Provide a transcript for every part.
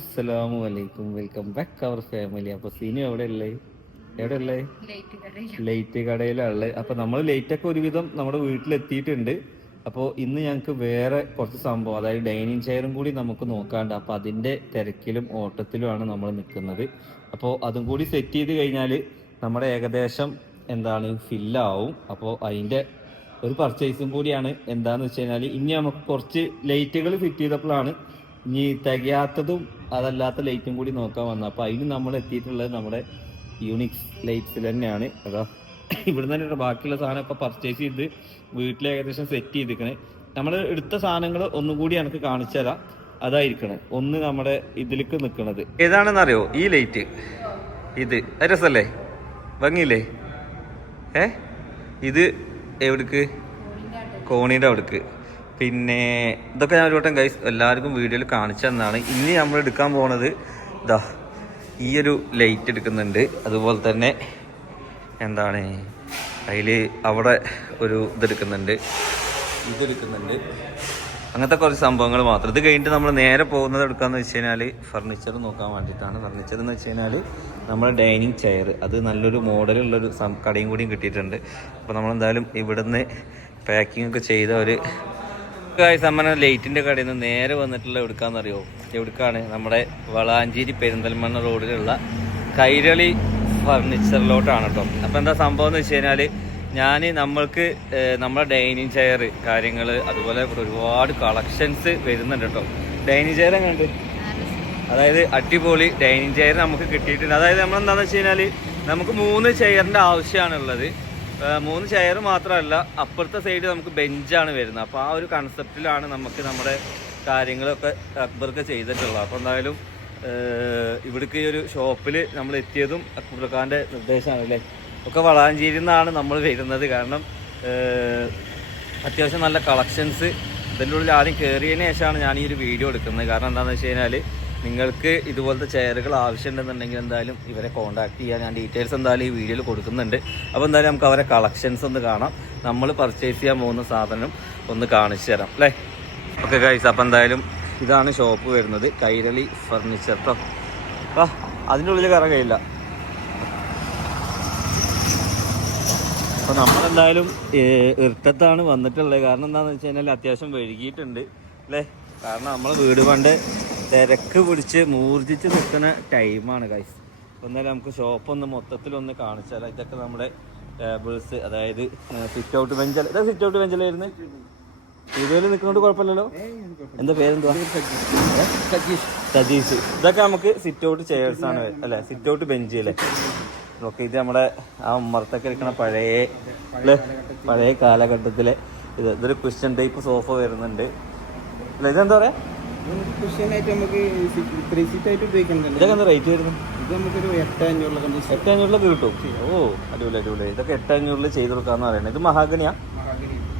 അസ്സലാമു അലൈക്കും. Welcome back our family. അപ്പൊ സീനു എവിടെ ഉള്ളേ എവിടെ ഉള്ളേ ലൈറ്റ് കടയിലാണ് അപ്പൊ നമ്മൾ ലൈറ്റ് ഒക്കെ ഒരുവിധം നമ്മുടെ വീട്ടിലെത്തിയിട്ടുണ്ട്. അപ്പോൾ ഇന്ന് ഞങ്ങൾക്ക് വേറെ കുറച്ച് സംഭവം അതായത് ഡൈനിങ് ചെയറും കൂടി നമുക്ക് നോക്കാണ്ട്. അപ്പോൾ അതിന്റെ തിരക്കിലും ഓട്ടത്തിലുമാണ് നമ്മൾ നിൽക്കുന്നത്. അപ്പോൾ അതും കൂടി സെറ്റ് ചെയ്ത് കഴിഞ്ഞാൽ നമ്മുടെ ഏകദേശം എന്താണ് ഫില്ലാവും. അപ്പോൾ അതിന്റെ ഒരു പർച്ചേസും കൂടിയാണ് എന്താന്ന് വെച്ച് കഴിഞ്ഞാൽ ഇനി നമുക്ക് കുറച്ച് ലൈറ്റുകൾ ഫിറ്റ് ചെയ്തപ്പോഴാണ് ഇനി തികയാത്തതും അതല്ലാത്ത ലൈറ്റും കൂടി നോക്കാൻ വന്നത് അപ്പോൾ അതിന് നമ്മൾ എത്തിയിട്ടുള്ളത് നമ്മുടെ യൂണിക്സ് ലൈറ്റ്സിൽ തന്നെയാണ്. അതാ ഇവിടുന്ന് തന്നെ ബാക്കിയുള്ള സാധനം ഇപ്പോൾ പർച്ചേസ് ചെയ്ത് വീട്ടിൽ ഏകദേശം സെറ്റ് ചെയ്തിരിക്കണേ. നമ്മൾ എടുത്ത സാധനങ്ങൾ ഒന്നും കൂടി എനിക്ക് കാണിച്ചു തരാം. അതായിരിക്കണേ. ഒന്ന് നമ്മുടെ ഇതിലേക്ക് നിൽക്കുന്നത് ഏതാണെന്നറിയോ? ഈ ലൈറ്റ് ഇത്. രസല്ലേ? ഭംഗിയില്ലേ? ഏ? ഇത് എവിടേക്ക്? കോണിയുടെ അവിടേക്ക്. പിന്നെ ഇതൊക്കെ ഞാൻ ഒരു വട്ടം ഗൈസ് എല്ലാവർക്കും വീഡിയോയിൽ കാണിച്ചു തന്നാണ് ഇനി നമ്മൾ എടുക്കാൻ പോണത് ഇതാ ഈ ഒരു ലൈറ്റ് എടുക്കുന്നുണ്ട്. അതുപോലെ തന്നെ എന്താണ് അതിൽ അവിടെ ഒരു ഇതെടുക്കുന്നുണ്ട് ഇതെടുക്കുന്നുണ്ട് അങ്ങനത്തെ കുറച്ച് സംഭവങ്ങൾ മാത്രം. ഇത് കഴിഞ്ഞിട്ട് നമ്മൾ നേരെ പോകുന്നത് എടുക്കാന്ന് വെച്ച് കഴിഞ്ഞാൽ ഫർണിച്ചർ നോക്കാൻ വേണ്ടിയിട്ടാണ്. ഫർണിച്ചർ എന്ന് വെച്ച് കഴിഞ്ഞാൽ നമ്മുടെ ഡൈനിങ് ചെയർ അത് നല്ലൊരു മോഡലുള്ളൊരു കടയും കൂടിയും കിട്ടിയിട്ടുണ്ട്. അപ്പോൾ നമ്മളെന്തായാലും ഇവിടുന്ന് പാക്കിംഗ് ഒക്കെ ചെയ്ത ഒരു സമ്മന ലൈറ്റിന്റെ കടയിൽ നിന്ന് നേരെ വന്നിട്ടുള്ള എവിടുക്കാന്നറിയോ? എവിടുക്കാണ്? നമ്മുടെ വളാഞ്ചേരി പെരിന്തൽമണ്ണ റോഡിലുള്ള കൈരളി ഫർണിച്ചറിലോട്ടാണ് കേട്ടോ. അപ്പോൾ എന്താ സംഭവം എന്ന് വെച്ച് കഴിഞ്ഞാൽ ഞാൻ നമ്മൾക്ക് നമ്മുടെ ഡൈനിങ് ചെയർ കാര്യങ്ങൾ അതുപോലെ ഒരുപാട് കളക്ഷൻസ് വരുന്നുണ്ട് കേട്ടോ. ഡൈനിങ് ചെയർ എങ്ങനെയുണ്ട്? അതായത് അടിപൊളി ഡൈനിങ് ചെയർ നമുക്ക് കിട്ടിയിട്ടുണ്ട്. അതായത് നമ്മൾ എന്താണെന്ന് വെച്ച് കഴിഞ്ഞാൽ നമുക്ക് മൂന്ന് ചെയറിന്റെ ആവശ്യമാണുള്ളത്. മൂന്ന് ചെയർ മാത്രമല്ല അപ്പുറത്തെ സൈഡ് നമുക്ക് ബെഞ്ചാണ് വരുന്നത്. അപ്പോൾ ആ ഒരു കൺസെപ്റ്റിലാണ് നമുക്ക് നമ്മുടെ കാര്യങ്ങളൊക്കെ അക്ബർക്ക് ചെയ്തിട്ടുള്ളത്. അപ്പോൾ എന്തായാലും ഇവിടേക്ക് ഈ ഒരു ഷോപ്പിൽ നമ്മൾ എത്തിയതും അക്ബർ ഖാന്റെ നിർദ്ദേശമാണ് അല്ലേ? ഒക്കെ വളാഞ്ചേരിയിൽ നിന്നാണ് നമ്മൾ വരുന്നത്. കാരണം അത്യാവശ്യം നല്ല കളക്ഷൻസ് ഇതിന്റെ ഉള്ളിൽ ആദ്യം കയറിയതിന് ശേഷമാണ് ഞാൻ ഈ ഒരു വീഡിയോ എടുക്കുന്നത്. കാരണം എന്താണെന്ന് വെച്ച് കഴിഞ്ഞാൽ നിങ്ങൾക്ക് ഇതുപോലത്തെ ചെയറുകൾ ആവശ്യമുണ്ടെന്നുണ്ടെങ്കിൽ എന്തായാലും ഇവരെ കോൺടാക്ട് ചെയ്യാൻ ഞാൻ ഡീറ്റെയിൽസ് എന്തായാലും ഈ വീഡിയോയിൽ കൊടുക്കുന്നുണ്ട്. അപ്പോൾ എന്തായാലും നമുക്ക് അവരെ കളക്ഷൻസ് ഒന്ന് കാണാം. നമ്മൾ പർച്ചേസ് ചെയ്യാൻ പോകുന്ന സാധനം ഒന്ന് കാണിച്ചു തരാം അല്ലേ? ഓക്കെ ഗൈസ് അപ്പോൾ എന്തായാലും ഇതാണ് ഷോപ്പ് വരുന്നത്. കൈരളി ഫർണിച്ചർ കേട്ടോ അതിന്റെ ഉള്ളിൽ കയറാൻ കഴിയില്ല. അപ്പോൾ നമ്മളെന്തായാലും ഇർട്ടത്താണ് വന്നിട്ടുള്ളത്. കാരണം എന്താണെന്ന് വെച്ച് കഴിഞ്ഞാൽ അത്യാവശ്യം വഴുകിയിട്ടുണ്ട് അല്ലേ? കാരണം നമ്മൾ വീട് പണ്ട് തിരക്ക് പിടിച്ച് മൂർജിച്ച് നിൽക്കുന്ന ടൈമാണ് ഗൈസ് ഒന്നല്ല നമുക്ക് ഷോപ്പ് ഒന്ന് മൊത്തത്തിലൊന്ന് കാണിച്ചാൽ ഇതൊക്കെ നമ്മുടെ ടേബിൾസ് അതായത് സിറ്റ് ഔട്ട് വെഞ്ചൽ ഇതാ സിറ്റ് ഔട്ട് ബെഞ്ചിലായിരുന്നു ഇതുപോലെ നിൽക്കുന്നതുകൊണ്ട് കുഴപ്പമില്ലല്ലോ? എന്താ പേരെന്തുവാ? സജീഷ് സജീഷ് ഇതൊക്കെ നമുക്ക് സിറ്റ് ഔട്ട് ചെയർസ് ആണ്. അല്ലെ? സിറ്റ് ഔട്ട് ബെഞ്ച് അല്ലേ ഓക്കെ ഇത് നമ്മുടെ ആ ഉമ്മർത്തൊക്കെ ഇരിക്കണ പഴയ പഴയ കാലഘട്ടത്തിലെ ഇത് ഇതൊരു ക്വസ്റ്റ്യൻ ടൈപ്പ് സോഫ വരുന്നുണ്ട്. അല്ല ഇതെന്താ പറയാ? ഇതൊക്കെ എന്താ റേറ്റ് വരുന്നത്? ഇത് നമുക്കൊരു എട്ട് അഞ്ഞൂറുള്ള കണ്ടീഷൻ എട്ട് അഞ്ഞൂറിലൊക്കെ കിട്ടും. ഓ അടിപൊളി അടിപൊളി. ഇതൊക്കെ എട്ട് അഞ്ഞൂറിൽ ചെയ്ത് കൊടുക്കാന്ന് പറയുന്നത് ഇത് മഹാഗണിയാ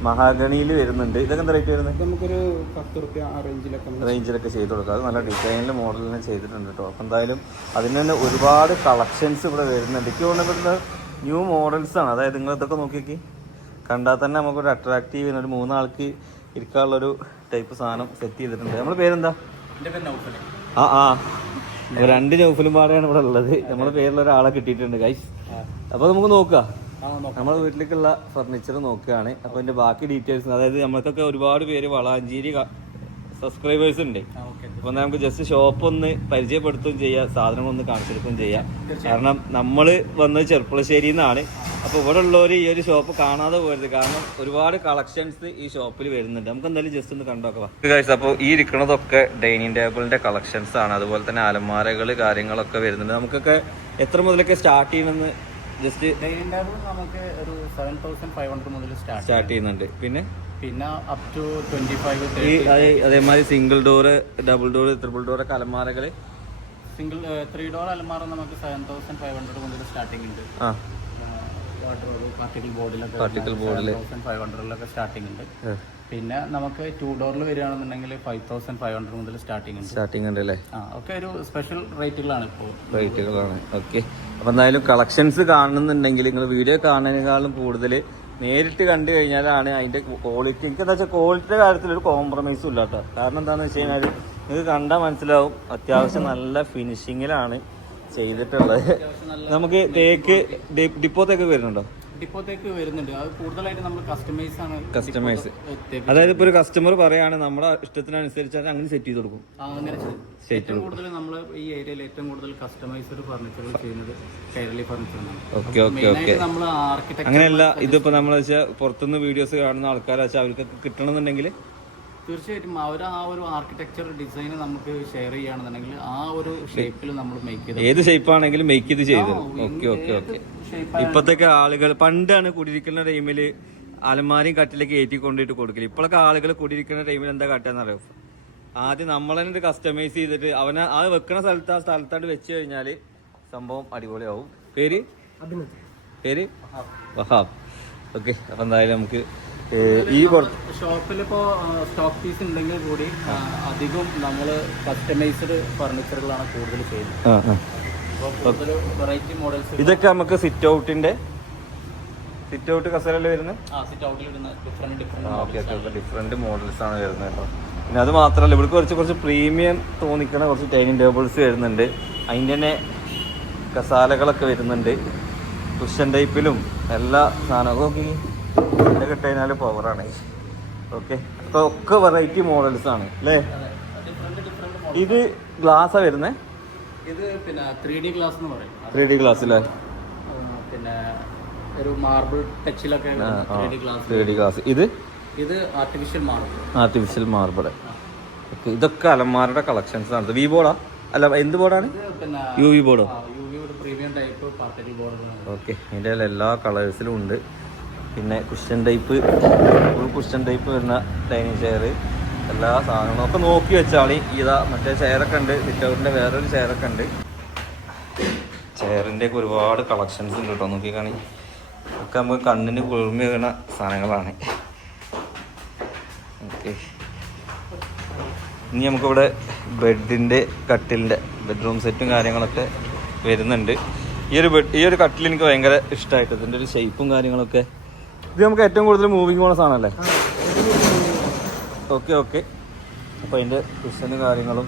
മഹാഗണിയിൽ വരുന്നുണ്ട്. ഇതൊക്കെ എന്താ റേറ്റ് വരുന്നത്? നമുക്കൊരു പത്ത് റുപ്യ റേഞ്ചിലൊക്കെ റേഞ്ചിലൊക്കെ ചെയ്ത് കൊടുക്കാം അത് നല്ല ഡിസൈനിൽ മോഡലിന് ചെയ്തിട്ടുണ്ട് കേട്ടോ അപ്പം എന്തായാലും അതിന് തന്നെ ഒരുപാട് കളക്ഷൻസ് ഇവിടെ വരുന്നുണ്ട്. എനിക്ക് തോന്നുന്നത് ന്യൂ മോഡൽസ് ആണ്. അതായത് നിങ്ങൾ ഇതൊക്കെ നോക്കിയേക്ക്. കണ്ടാൽ തന്നെ നമുക്കൊരു അട്രാക്റ്റീവ് ചെയ്യുന്ന ഒരു മൂന്നാൾക്ക് ഇരിക്കാനുള്ളൊരു ടൈപ്പ് സാധനം സെറ്റ് ചെയ്തിട്ടുണ്ട്. നമ്മുടെ പേരെന്താ? ആ ആ. രണ്ട് നൗഫലും പാടെയാണ് ഇവിടെ ഉള്ളത്. നമ്മുടെ പേരിൽ ഒരാളെ കിട്ടിയിട്ടുണ്ട് ഗൈസ് അപ്പൊ നമുക്ക് നോക്കാം. നമ്മുടെ വീട്ടിലേക്കുള്ള ഫർണിച്ചർ നോക്കുകയാണ്. അപ്പൊ അതിന്റെ ബാക്കി ഡീറ്റെയിൽസ് അതായത് നമ്മൾക്കൊക്കെ ഒരുപാട് പേര് വളാഞ്ചേരി സബ്സ്ക്രൈബേഴ്സ് ഉണ്ട് അപ്പൊ അപ്പോൾ നമുക്ക് ജസ്റ്റ് ഷോപ്പ് ഒന്ന് പരിചയപ്പെടുത്തുകയും ചെയ്യാം. സാധനങ്ങൾ ഒന്ന് കാണിച്ചെടുക്കുകയും ചെയ്യാം. കാരണം നമ്മൾ വന്നത് ചെറുപ്പളശ്ശേരി നിന്നാണ് അപ്പൊ ഇവിടെ ഉള്ളവർ ഈ ഒരു ഷോപ്പ് കാണാതെ പോരുത് കാരണം ഒരുപാട് കളക്ഷൻസ് ഈ ഷോപ്പിൽ വരുന്നുണ്ട്. നമുക്ക് എന്തായാലും ജസ്റ്റ് ഒന്ന് കണ്ടോക്കാം അപ്പോൾ ഈ ഇരിക്കുന്നതൊക്കെ ഡൈനിങ് ടേബിളിന്റെ കളക്ഷൻസ് ആണ്. അതുപോലെ തന്നെ അലമാരകൾ കാര്യങ്ങളൊക്കെ വരുന്നുണ്ട്. നമുക്കൊക്കെ എത്ര മുതലൊക്കെ സ്റ്റാർട്ട് ചെയ്യണമെന്ന് ജസ്റ്റ് ഡൈനിങ് ടേബിൾ നമുക്ക് ഒരു സെവൻ തൗസൻഡ് ഫൈവ് ഹൺഡ്രഡ് മുതൽ സ്റ്റാർട്ട് സ്റ്റാർട്ട് ചെയ്യുന്നുണ്ട്. പിന്നെ? പിന്നെ അപ് ടു ട്വന്റി ഫൈവ് ഈ അതേ- അതേമാതിരി single door double door triple door അലമാരകൾ single three door അലമാറ നമുക്ക് സെവൻ തൗസൻഡ് ഫൈവ് ഹൺഡ്രഡ് മുതൽ സ്റ്റാർട്ടിംഗ് ഉണ്ട്. ആ. പാർട്ടിക്കൽ ബോർഡിലൊക്കെ Particle board ൽ. തൗസൻഡ് ഫൈവ് ഹൺഡ്രഡിലൊക്കെ സ്റ്റാർട്ടിംഗ് ഉണ്ട്. ആ. പിന്നെ നമുക്ക് ടു ഡോറിൽ വരികയാണെന്നുണ്ടെങ്കിൽ ഫൈവ് തൗസൻഡ് ഫൈവ് ഹൺഡ്രഡ് മുതൽ സ്റ്റാർട്ടിംഗ് ഉണ്ട്. സ്റ്റാർട്ടിങ് ഉണ്ട് അല്ലേ? ആ ഒക്കെ ഒരു സ്പെഷ്യൽ റേറ്റുകളാണ് ഇപ്പോൾ റേറ്റുകളാണ് ഓക്കെ അപ്പം എന്തായാലും കളക്ഷൻസ് കാണുന്നുണ്ടെങ്കിൽ നിങ്ങൾ വീഡിയോ കാണുന്നതിനേക്കാളും കൂടുതൽ നേരിട്ട് കണ്ടു കഴിഞ്ഞാലാണ് അതിന്റെ ക്വാളിറ്റി എനിക്ക് എന്താ വെച്ചാൽ ക്വാളിറ്റിയുടെ കാര്യത്തിൽ ഒരു കോംപ്രമൈസും ഇല്ലാത്ത. കാരണം എന്താണെന്ന് വെച്ച് കഴിഞ്ഞാൽ നിങ്ങൾക്ക് കണ്ടാൽ മനസ്സിലാവും അത്യാവശ്യം നല്ല ഫിനിഷിങ്ങിലാണ് ചെയ്തിട്ടുള്ളത്. നമുക്ക് തേക്ക് ഡിപ്പോ തേക്ക് വരുന്നുണ്ടോ? ഡിപ്പോത്തേക്ക് വരുന്നുണ്ട്. അത് കൂടുതലായിട്ട് നമ്മൾ കസ്റ്റമൈസ് ആണ് കസ്റ്റമൈസ് അതായത് ഇപ്പൊ ഒരു കസ്റ്റമർ പറയാണ് നമ്മുടെ ഇഷ്ടത്തിനനുസരിച്ച് അങ്ങനെ സെറ്റ് ചെയ്ത് കൊടുക്കും. ആ, അങ്ങനെ ചെയ്യും. ഏറ്റവും കൂടുതൽ നമ്മൾ ഈ ഏരിയയിൽ ഏറ്റവും കൂടുതൽ കസ്റ്റമൈസ്ഡ് ഫർണിച്ചറുകൾ ചെയ്യുന്നത് കേരളി ഫർണിച്ചറാണ് ഓക്കെ ഓക്കെ ഓക്കെ മെയിനായിട്ട് നമ്മൾ ആർക്കിടെക്ട് അങ്ങനെയല്ല ഇതിപ്പോ നമ്മൾ വെച്ചാൽ പുറത്തുനിന്ന് വീഡിയോസ് കാണുന്ന ആൾക്കാരെ വെച്ചാൽ അവർക്ക് കിട്ടണമെന്നുണ്ടെങ്കിൽ തീർച്ചയായിട്ടും അവർ ആ ഒരു ആർക്കിടെക്ചർ ഡിസൈൻ നമുക്ക് ഷെയർ ചെയ്യുകയാണെന്നുണ്ടെങ്കിൽ ആ ഒരു ഷേപ്പിൽ നമ്മൾ മേക്ക് ചെയ്ത് ഏത് ഷേപ്പ് ആണെങ്കിലും മേക്ക് ചെയ്ത് ചെയ്തു ഓക്കെ ഓക്കെ ഓക്കെ ഇപ്പത്തൊക്കെ ആളുകൾ പണ്ടാണ് കുടിയിരിക്കുന്ന ടൈമിൽ അലമാരയും കട്ടിലേക്ക് ഏറ്റി കൊണ്ടിട്ട് കൊടുക്കില്ല ഇപ്പോഴൊക്കെ ആളുകൾ കുടിയിരിക്കുന്ന ടൈമിൽ എന്താ കാട്ടാന്ന് അറിയോ ആദ്യം നമ്മൾ തന്നെ കസ്റ്റമൈസ് ചെയ്തിട്ട് അവനെ ആ വെക്കണ സ്ഥലത്ത് ആ സ്ഥലത്തായിട്ട് വെച്ച് കഴിഞ്ഞാൽ സംഭവം അടിപൊളിയാവും. പേര്? പേര്? വഹാബ്. ഓക്കെ അപ്പൊ എന്തായാലും നമുക്ക് ഈ ഇപ്പോ സ്റ്റോക്ക് പീസ് ഉണ്ടെങ്കിൽ കൂടി അധികം നമ്മൾ കസ്റ്റമൈസ്ഡ് ഫർണിച്ചറുകളാണ് കൂടുതൽ ചെയ്യുന്നത്. ഇതൊക്കെ നമുക്ക് സിറ്റ് ഔട്ടിന്റെ സിറ്റ് ഔട്ട് കസേരല്ലേ വരുന്നത്? ഡിഫറെന്റ് മോഡൽസ് ആണ്. വരുന്നത് കേട്ടോ. പിന്നെ അത് മാത്രമല്ല ഇവിടെ കുറച്ച് കുറച്ച് പ്രീമിയം തോന്നിക്കുന്ന കുറച്ച് ഡൈനിങ് ടേബിൾസ് വരുന്നുണ്ട്. അതിന്റെ തന്നെ കസാലകളൊക്കെ വരുന്നുണ്ട്. കുഷൻ ടൈപ്പിലും എല്ലാ സാധനവും ഇത് കിട്ടുകഴിഞ്ഞാൽ പവറാണ് ഓക്കെ അപ്പോൾ ഒക്കെ വെറൈറ്റി മോഡൽസ് ആണ് അല്ലേ? ഇത് ഗ്ലാസ്സാണ് വരുന്നത് ഇത് പിന്നെ ത്രീ ഡി ഗ്ലാസ് എന്ന് പറയും. ത്രീ ഡി ഗ്ലാസ് അല്ലേ പിന്നെ ഒരു മാർബിൾ ടച്ചിലൊക്കെ ത്രീ ഡി ഗ്ലാസ് ഗ്ലാസ് ഇത്? ഇത് ആർട്ടിഫിഷ്യൽ മാർബിൾ ആർട്ടിഫിഷ്യൽ മാർബിൾ ഇതൊക്കെ അലമാരുടെ കളക്ഷൻസ് ആണ്. വി ബോർഡാ അല്ല എന്ത് ബോർഡാണ് യു വി ബോർഡോ യു വിയുടെ premium type particle board okay ഇതിന്റെ എല്ലാ കളേഴ്സിലും ഉണ്ട്. പിന്നെ cushion type full cushion type വരുന്ന ഡൈനിങ് ചെയർ എല്ലാ സാധനങ്ങളും ഒക്കെ നോക്കി വെച്ചാളി ഇതാ മറ്റേ ചെയറൊക്കെ ഉണ്ട്. സിറ്റൗട്ടിന്റെ വേറൊരു ചെയറൊക്കെ ഉണ്ട്. ചെയറിന്റെ ഒക്കെ ഒരുപാട് കളക്ഷൻസ് ഉണ്ട് കേട്ടോ നോക്കിക്കാണി. ഒക്കെ നമുക്ക് കണ്ണിന് കുളിർമ വീണ സാധനങ്ങളാണ്. ഓക്കെ ഇനി നമുക്കിവിടെ ബെഡിന്റെ കട്ടിലിന്റെ ബെഡ്റൂം സെറ്റും കാര്യങ്ങളൊക്കെ വരുന്നുണ്ട്. ഈ ഒരു ബെഡ് ഈ ഒരു കട്ടിൽ എനിക്ക് ഭയങ്കര ഇഷ്ടമായിട്ട് ഇതിന്റെ ഒരു ഷേപ്പും കാര്യങ്ങളൊക്കെ ഇത് നമുക്ക് ഏറ്റവും കൂടുതൽ മൂവിങ് പോണ സാധനമല്ലേ ഓക്കെ ഓക്കെ അപ്പോൾ അതിന്റെ കുഷനും കാര്യങ്ങളും.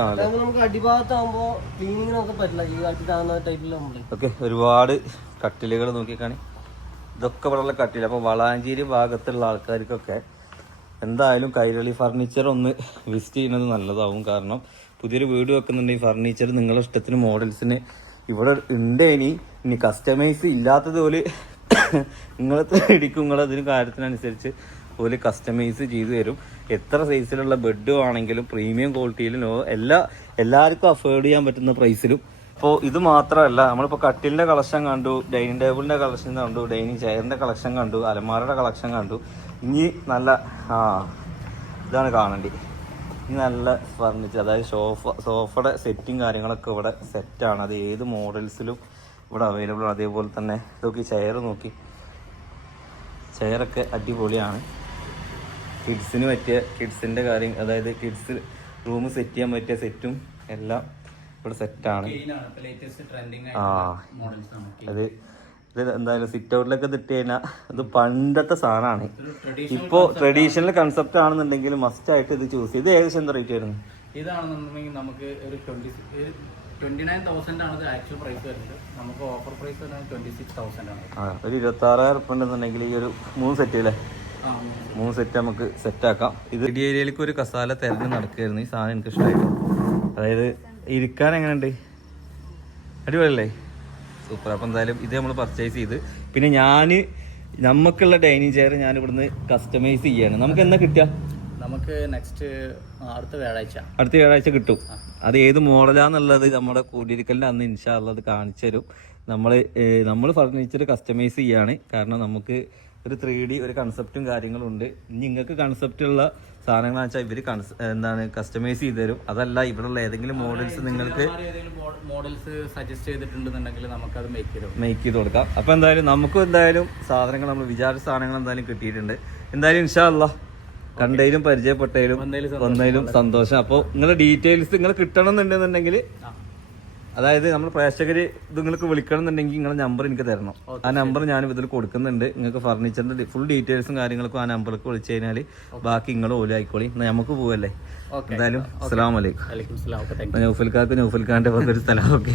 ആണല്ലേ? ഓക്കെ ഒരുപാട് കട്ടിലുകൾ നോക്കിക്കാണി ഇതൊക്കെ ഇവിടെയുള്ള കട്ടിൽ അപ്പോൾ വളാഞ്ചേരി ഭാഗത്തുള്ള ആൾക്കാർക്കൊക്കെ എന്തായാലും കൈരളി ഫർണിച്ചർ ഒന്ന് വിസിറ്റ് ചെയ്യുന്നത് നല്ലതാവും കാരണം പുതിയൊരു വീട് വെക്കുന്നുണ്ടെങ്കിൽ ഫർണിച്ചർ നിങ്ങളുടെ ഇഷ്ടത്തിന് മോഡൽസിന് ഇവിടെ ഉണ്ട് ഇനി. ഇനി കസ്റ്റമൈസ് ഇല്ലാത്തത് പോലെ നിങ്ങൾ നിങ്ങളതിന് കാര്യത്തിനനുസരിച്ച് പോലെ കസ്റ്റമൈസ് ചെയ്തു തരും. എത്ര സൈസിലുള്ള ബെഡ് ആണെങ്കിലും പ്രീമിയം ക്വാളിറ്റിയിലും എല്ലാ എല്ലാവർക്കും അഫോർഡ് ചെയ്യാൻ പറ്റുന്ന പ്രൈസിലും ഇപ്പോൾ ഇത് മാത്രമല്ല നമ്മളിപ്പോൾ കട്ടിലിന്റെ കളക്ഷൻ കണ്ടു ഡൈനിങ് ടേബിളിന്റെ കളക്ഷൻ കണ്ടു ഡൈനിങ് ചെയറിന്റെ കളക്ഷൻ കണ്ടു അലമാരയുടെ കളക്ഷൻ കണ്ടു. ഇനി നല്ല ആ ഇതാണ് കാണേണ്ടി. ഇനി നല്ല ഫർണിച്ചർ അതായത് സോഫ സോഫയുടെ സെറ്റും കാര്യങ്ങളൊക്കെ ഇവിടെ സെറ്റാണ് അത് ഏത് മോഡൽസിലും ഇവിടെ അവൈലബിൾ ആണ്. അതേപോലെ തന്നെ നോക്കി ചെയർ നോക്കി. ചെയറൊക്കെ അടിപൊളിയാണ്. കിഡ്സിന് പറ്റിയ കിഡ്സിന്റെ കാര്യം അതായത് കിഡ്സ് റൂം സെറ്റ് ചെയ്യാൻ പറ്റിയ സെറ്റും എല്ലാം ഇവിടെ സെറ്റാണ് ആ. അത് ഇത് എന്തായാലും സിറ്റ് ഔട്ടിലൊക്കെ തിട്ട് കഴിഞ്ഞാൽ ഇത് പണ്ടത്തെ സാധനമാണ് ഇപ്പോൾ ട്രഡീഷണൽ കൺസെപ്റ്റ് ആണെന്നുണ്ടെങ്കിൽ മസ്റ്റ് ആയിട്ട് ഇത് ചൂസ് ചെയ്ത് ഏകദേശം എന്താ റേറ്റ് വരുന്നത്? ഇതാണെന്നുണ്ടെങ്കിൽ നമുക്ക് ഒരു ട്വന്റി ട്വന്റി നയൻ തൗസൻഡ് ആണ് ആക്ച്വൽ പ്രൈസ് വരുന്നത്. നമുക്ക് ഓഫർ പ്രൈസ് വരുന്നത് ട്വന്റി സിക്സ് തൗസൻഡ് ആണ്. ആ ഒരു ഇരുപത്താറായിരം ഉറുപ്പ ഉണ്ടെന്നുണ്ടെങ്കിൽ ഈ ഒരു മൂന്ന് സെറ്റ് അല്ലേ മൂന്ന് സെറ്റ് നമുക്ക് സെറ്റാക്കാം ഇത് ഇടി ഏരിയയിലേക്ക് ഒരു കസാല തിരഞ്ഞ് നടക്കുകയായിരുന്നു. ഈ സാധനം എനിക്ക് ഇഷ്ടമായിരുന്നു അതായത് ഇരിക്കാൻ എങ്ങനെയുണ്ട്? അടിപൊളിയല്ലേ? സൂപ്പർ അപ്പം എന്തായാലും ഇത് നമ്മൾ പർച്ചേസ് ചെയ്ത്. പിന്നെ ഞാൻ നമുക്കുള്ള ഡൈനിങ് ചെയർ ഞാൻ ഇവിടുന്ന് കസ്റ്റമൈസ് ചെയ്യാണ്. നമുക്ക് എന്നാ കിട്ടുക? നമുക്ക് നെക്സ്റ്റ് അടുത്ത വ്യാഴാഴ്ച. അടുത്ത വ്യാഴാഴ്ച കിട്ടും. അത് ഏത് മോഡലാന്നുള്ളത് നമ്മുടെ കൂടിയിരിക്കലിന്റെ അന്ന് ഇൻഷാ അത് കാണിച്ചു തരും. നമ്മൾ നമ്മൾ ഫർണിച്ചർ കസ്റ്റമൈസ് ചെയ്യാണ്. കാരണം നമുക്ക് ഒരു ത്രീ ഡി ഒരു കൺസെപ്റ്റും കാര്യങ്ങളും ഉണ്ട് ഇനി നിങ്ങൾക്ക് കൺസെപ്റ്റുള്ള സാധനങ്ങൾ വെച്ചാൽ ഇവർ കൺസ് എന്താണ് കസ്റ്റമൈസ് ചെയ്ത് തരും അതല്ല ഇവിടെയുള്ള ഏതെങ്കിലും മോഡൽസ് നിങ്ങൾക്ക് മോഡൽസ് സജസ്റ്റ് ചെയ്തിട്ടുണ്ടെന്നുണ്ടെങ്കിൽ നമുക്ക് അത് മേക്ക് ചെയ്ത് മേക്ക് ചെയ്ത് കൊടുക്കാം. അപ്പോൾ എന്തായാലും നമുക്കും എന്തായാലും സാധനങ്ങൾ നമ്മൾ വിചാരിച്ച സാധനങ്ങൾ എന്തായാലും കിട്ടിയിട്ടുണ്ട്. എന്തായാലും ഇൻഷാല്ല കണ്ടതിലും പരിചയപ്പെട്ടതിലും വന്നതിലും സന്തോഷം. അപ്പോൾ നിങ്ങളുടെ ഡീറ്റെയിൽസ് നിങ്ങൾ കിട്ടണം എന്നുണ്ടെന്നുണ്ടെങ്കിൽ അതായത് നമ്മൾ പ്രേക്ഷകര് ഇത് നിങ്ങൾക്ക് വിളിക്കണം എന്നുണ്ടെങ്കിൽ നിങ്ങളുടെ നമ്പർ എനിക്ക് തരണം. ആ നമ്പർ ഞാൻ ഇതിൽ കൊടുക്കുന്നുണ്ട്. നിങ്ങൾക്ക് ഫർണിച്ചറിന്റെ ഫുൾ ഡീറ്റെയിൽസും കാര്യങ്ങളൊക്കെ ആ നമ്പറിലേക്ക് വിളിച്ചു കഴിഞ്ഞാൽ ബാക്കി നിങ്ങൾ ഓല ആയിക്കോളി. നമുക്ക് പോവല്ലേ? എന്തായാലും അസ്സലാമു അലൈക്കും. വലൈക്കും സ്ലാം ഓക്കെ താങ്ക് നൗഫൽക്കാർക്ക് നൗഫൽഖാന്റെ വന്നൊരു സ്ഥലം. ഓക്കെ.